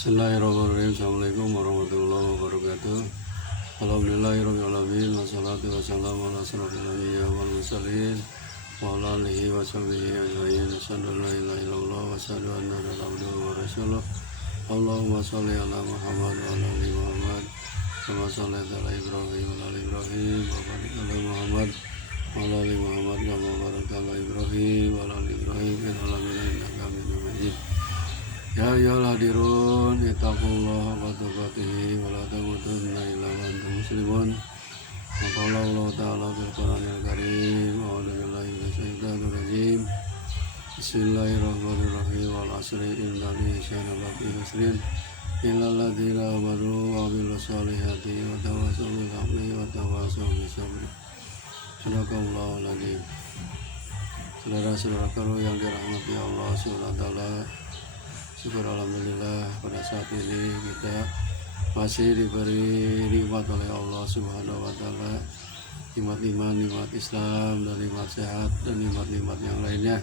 Bismillahirrahmanirrahim. Assalamualaikum warahmatullahi wabarakatuh. Alhamdulillahirabbil alamin wassalatu wassalamu ala asyrofil anbiya'i wal mursalin wa ala alihi wa sahbihi ajmain. Asyhadu an la ilaha illallah wa asyhadu anna muhammadan abduhu wa rasuluh. Allahumma shalli ala Muhammad wa ala ali Muhammad kama shallaita ala Ibrahim wa ala ali Ibrahim wa barik ala Muhammad wa ala ali Muhammad kama barakta ala Ibrahim wa ala ali Ibrahim fil alamin innaka Hamidum Majid. Ya ayyuhal hadirun ittaqullaha haqqa tuqatih wa la tamutunna illa wa antum muslimun. Qala Allah ta'ala fil Qur'anil Karim. A'udzu billahi minasyaitonir rajim. Bismillahirrahmanirrahim. Wal 'asri innal insana lafi khusrin illal ladzina amanu wa 'amilus solihati wa tawassaw bil haqqi wa tawassaw bis sabr. Sadaqallahul adzim. Saudara-saudaraku yang dirahmati Allah Subhanahu wa taala, syukur alhamdulillah pada saat ini kita masih diberi nikmat oleh Allah Subhanahu wa taala, nikmat iman, nikmat Islam, dan nikmat sehat, dan nikmat-nikmat yang lainnya.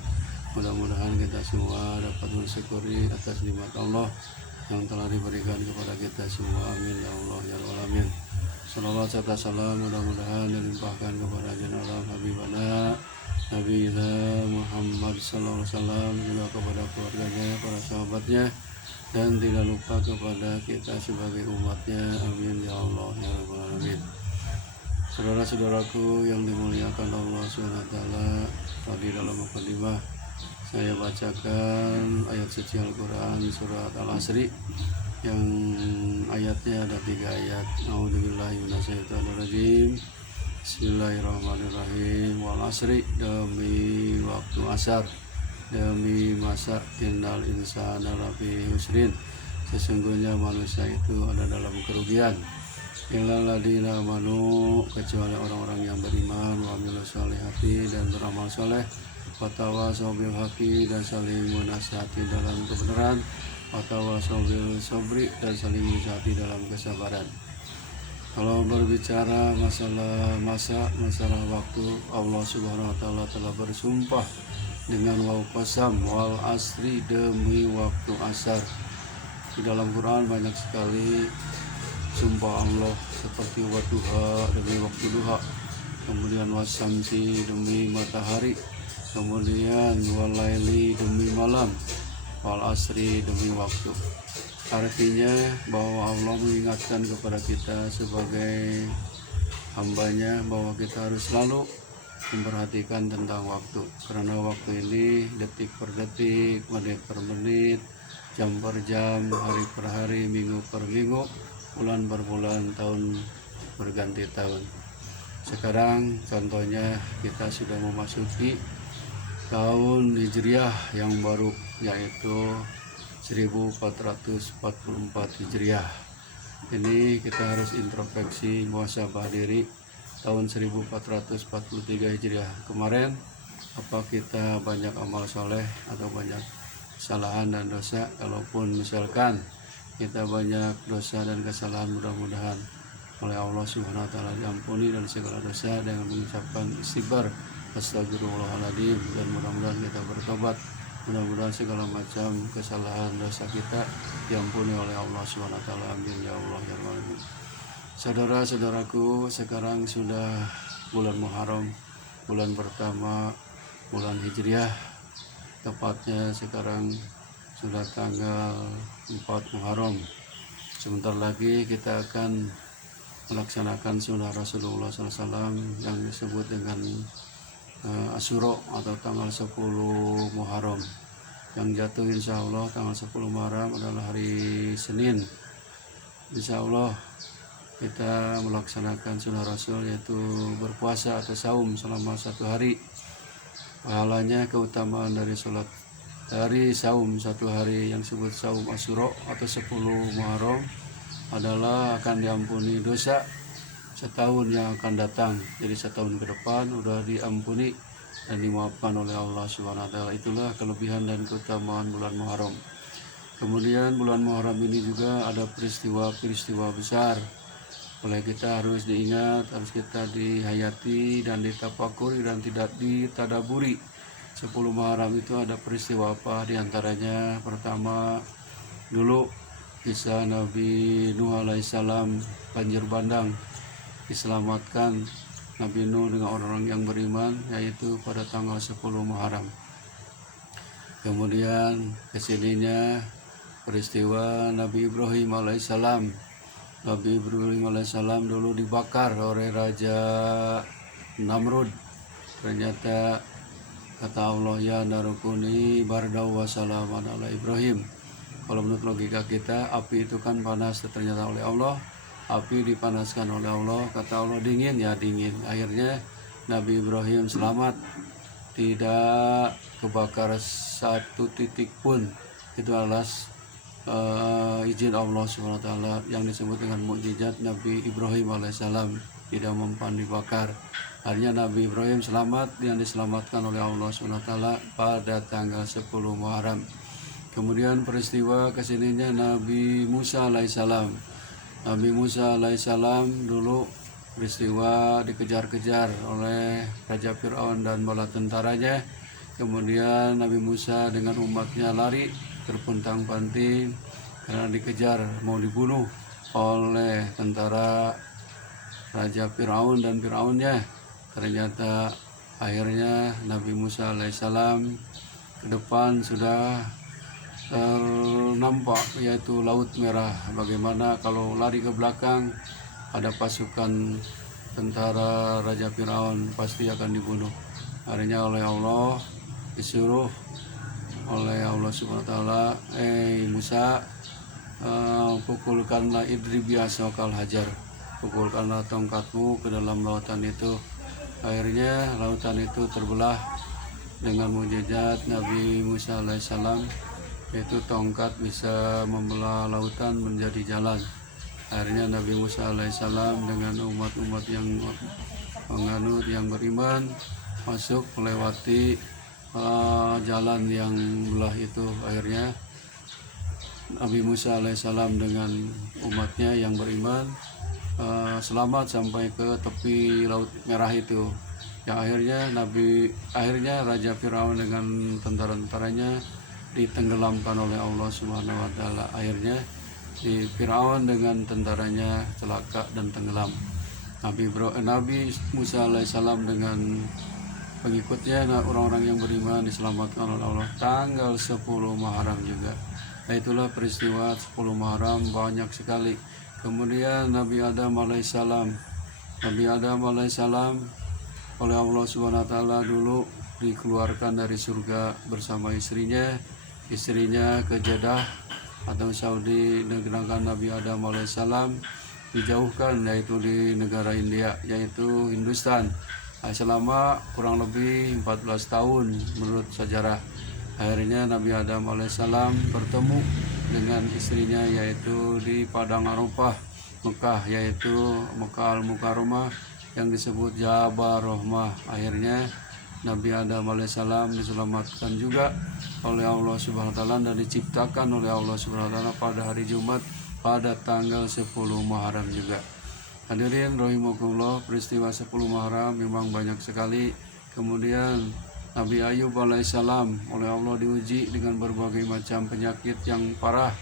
Mudah-mudahan kita semua dapat bersyukuri atas nikmat Allah yang telah diberikan kepada kita semua. Amin ya Allah ya rabbal alamin. Salawat serta salam mudah-mudahan dilimpahkan kepada Jenderal Habibana Nabi Muhammad sallallahu alaihi wasallam, juga kepada keluarganya, para sahabatnya, dan tidak lupa kepada kita sebagai umatnya. Amin ya Allah ya rabbal alamin. Saudara-saudaraku yang dimuliakan Allah Subhanahu wa taala, tadi dalam mukadimah saya bacakan ayat suci Al-Qur'an surat Al-Asri yang ayatnya ada 3 ayat. A'udzubillahi minasyaitonirrajim. Bismillahirrahmanirrahim. Wal asri, demi waktu asar, demi masa, innal insana lafi husrin, sesungguhnya manusia itu ada dalam kerugian. Illal ladzina amanu, kecuali orang-orang yang beriman, wa amilus solihati, dan beramal soleh, wa tawassaw bil haqqi, dan saling menasihati dalam kebenaran, wa tawassaw bil sabri, dan saling menasihati dalam kesabaran. Kalau berbicara masalah waktu, Allah Subhanahu wa taala telah bersumpah dengan waw qasam, wal asri, demi waktu asar. Di dalam Quran banyak sekali sumpah Allah, seperti wadduha, demi waktu duha, kemudian wasamsi, demi matahari, kemudian walaili, demi malam, wal asri, demi waktu. Artinya bahwa Allah mengingatkan kepada kita sebagai hambanya bahwa kita harus selalu memperhatikan tentang waktu, karena waktu ini detik per detik, menit per menit, jam per jam, hari per hari, minggu per minggu, bulan per bulan, tahun berganti tahun. Sekarang contohnya kita sudah memasuki tahun Hijriah yang baru, yaitu 1444 Hijriah. Ini kita harus introspeksi, muhasabah diri. Tahun 1443 Hijriah kemarin, apa kita banyak amal soleh atau banyak kesalahan dan dosa? Kalaupun misalkan kita banyak dosa dan kesalahan, mudah-mudahan oleh Allah Subhanahu wa taala diampuni dan segala dosa dengan mengucapkan istighfar, astagfirullahaladzim, dan mudah-mudahan kita bertobat. Mudah-mudahan segala macam kesalahan dosa kita diampuni oleh Allah Subhanahu wa taala. Amin ya Allah ya rabbal alamin. Saudara-saudaraku, sekarang sudah bulan Muharram, bulan pertama bulan Hijriah. Tepatnya sekarang sudah tanggal 4 Muharram. Sebentar lagi kita akan melaksanakan sunnah Rasulullah SAW yang disebut dengan Asyura atau tanggal 10 Muharram, yang jatuh insya Allah tanggal 10 Muharram adalah hari Senin. Insya Allah kita melaksanakan sunnah Rasul, yaitu berpuasa atau saum selama 1 hari. Pahalanya, keutamaan dari sholat dari saum 1 hari yang disebut saum Asyura atau 10 Muharram adalah akan diampuni dosa setahun yang akan datang. Jadi setahun ke depan udah diampuni dan dimaafkan oleh Allah Subhanahu wa taala. Itulah kelebihan dan keutamaan bulan Muharram. Kemudian bulan Muharram ini juga ada peristiwa-peristiwa besar. Oleh kita harus diingat, harus kita dihayati dan ditafakuri dan tidak ditadaburi. 10 Muharram itu ada peristiwa apa? Di antaranya pertama, dulu kisah Nabi Nuh alaihissalam banjir bandang, diselamatkan Nabi Nuh dengan orang-orang yang beriman, yaitu pada tanggal 10 Muharram. Kemudian kesininya peristiwa Nabi Ibrahim alaihissalam. Nabi Ibrahim alaihissalam dulu dibakar oleh Raja Namrud. Ternyata kata Allah, ya narukuni bardau wa salaman ala Ibrahim. Kalau menurut logika kita, api itu kan panas, ternyata oleh Allah api dipanaskan oleh Allah. Kata Allah dingin, ya dingin. Akhirnya Nabi Ibrahim selamat, tidak kebakar satu titik pun. Itu adalah izin Allah SWT yang disebut dengan mukjizat Nabi Ibrahim alaihissalam, tidak mempan dibakar. Akhirnya Nabi Ibrahim selamat, yang diselamatkan oleh Allah SWT pada tanggal 10 Muharram. Kemudian peristiwa kesininya Nabi Musa alaihissalam. Nabi Musa alaihissalam dulu peristiwa dikejar-kejar oleh Raja Fir'aun dan bala tentaranya. Kemudian Nabi Musa dengan umatnya lari terpuntang-panting karena dikejar, mau dibunuh oleh tentara Raja Fir'aun dan Fir'aunnya. Ternyata akhirnya Nabi Musa alaihissalam ke depan sudah ternampak, yaitu Laut Merah. Bagaimana kalau lari ke belakang ada pasukan tentara Raja Fir'aun, pasti akan dibunuh. Akhirnya oleh Allah disuruh oleh Allah SWT, Musa, pukulkanlah idribi asokal hajar, pukulkanlah tongkatmu ke dalam lautan itu. Akhirnya lautan itu terbelah dengan mukjizat Nabi Musa alaihissalam, yaitu tongkat bisa membelah lautan menjadi jalan. Akhirnya Nabi Musa alaihissalam dengan umat-umat yang menganut, yang beriman, masuk melewati jalan yang belah itu. Akhirnya Nabi Musa alaihissalam dengan umatnya yang beriman selamat sampai ke tepi Laut Merah itu. Yang akhirnya Raja Fir'aun dengan tentara-tentaranya ditenggelamkan oleh Allah Subhanahu wa taala. Akhirnya di Fir'aun dengan tentaranya celaka dan tenggelam. Nabi Musa alaihissalam dengan pengikutnya, orang-orang yang beriman, diselamatkan oleh Allah tanggal 10 Muharram juga. Nah, itulah peristiwa 10 Muharram, banyak sekali. Kemudian Nabi Adam alaihissalam oleh Allah Subhanahu wa taala dulu dikeluarkan dari surga bersama istrinya ke Jeddah atau Saudi. Sedangkan Nabi Adam alaihissalam dijauhkan, yaitu di negara India, yaitu Hindustan, selama kurang lebih 14 tahun menurut sejarah. Akhirnya Nabi Adam alaihissalam bertemu dengan istrinya, yaitu di Padang Arafah, Mekah, yaitu Mekah Al-Mukarramah yang disebut Jabal Rahmah. Akhirnya Nabi Adam alaihissalam diselamatkan juga oleh Allah Subhanahu wa taala dan diciptakan oleh Allah Subhanahu wa taala pada hari Jumat pada tanggal 10 Muharram juga. Hadirin rahimakumullah, peristiwa 10 Muharram memang banyak sekali. Kemudian Nabi Ayub alaihissalam oleh Allah diuji dengan berbagai macam penyakit yang parah.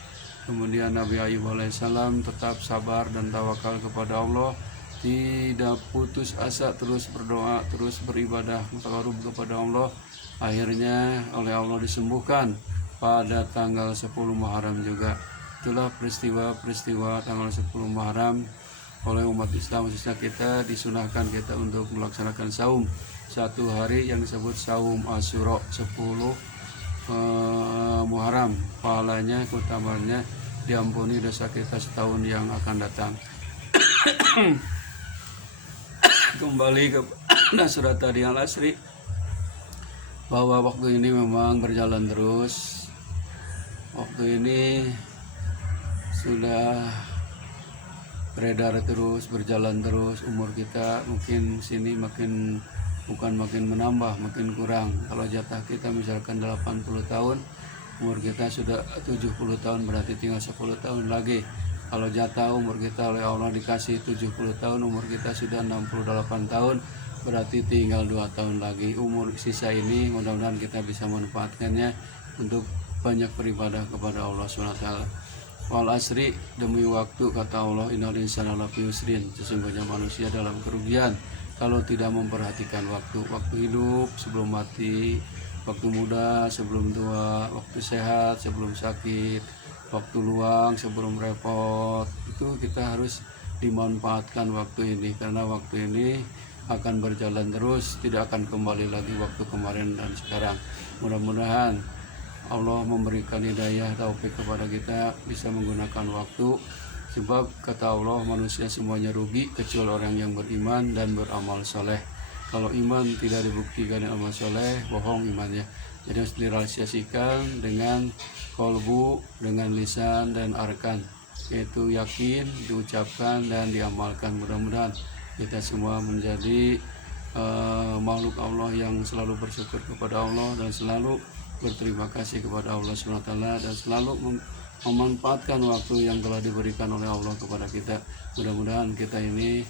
Kemudian Nabi Ayub alaihissalam tetap sabar dan tawakal kepada Allah, tidak putus asa, terus berdoa, terus beribadah, takarub kepada Allah. Akhirnya oleh Allah disembuhkan pada tanggal 10 Muharram juga. Itulah peristiwa tanggal 10 Muharram. Oleh umat Islam khususnya kita disunahkan kita untuk melaksanakan saum satu hari yang disebut saum Asyura 10 Muharram. Pahalanya, keutamanya diampuni dosa kita setahun yang akan datang. Kembali ke surat tadi Al-Asri, bahwa waktu ini memang berjalan terus. Waktu ini sudah beredar terus, berjalan terus. Umur kita mungkin sini bukan makin menambah, makin kurang. Kalau jatah kita misalkan 80 tahun, umur kita sudah 70 tahun, berarti tinggal 10 tahun lagi. Kalau jatah umur kita oleh Allah dikasih 70 tahun, umur kita sudah 68 tahun, berarti tinggal 2 tahun lagi. Umur sisa ini mudah-mudahan kita bisa memanfaatkannya untuk banyak beribadah kepada Allah SWT. Wal asri, demi waktu, kata Allah, innal insana lafi khusrin, sesungguhnya manusia dalam kerugian kalau tidak memperhatikan waktu hidup sebelum mati, waktu muda sebelum tua, waktu sehat sebelum sakit, waktu luang sebelum repot. Itu kita harus dimanfaatkan waktu ini, karena waktu ini akan berjalan terus, tidak akan kembali lagi waktu kemarin dan sekarang. Mudah-mudahan Allah memberikan hidayah taufik kepada kita bisa menggunakan waktu, sebab kata Allah manusia semuanya rugi kecuali orang yang beriman dan beramal soleh. Kalau iman tidak dibuktikan dengan amal soleh, bohong imannya. Jadi harus direalisasikan dengan kolbu, dengan lisan dan arkan, yaitu yakin, diucapkan dan diamalkan. Mudah-mudahan kita semua menjadi makhluk Allah yang selalu bersyukur kepada Allah dan selalu berterima kasih kepada Allah SWT, dan selalu memanfaatkan waktu yang telah diberikan oleh Allah kepada kita. Mudah-mudahan kita ini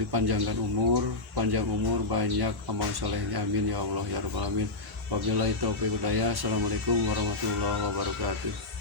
dipanjangkan umur, panjang umur, banyak amal solehnya. Amin ya Allah ya Rabbal Alamin. Wabillahi taufiq hidayah. Assalamualaikum warahmatullahi wabarakatuh.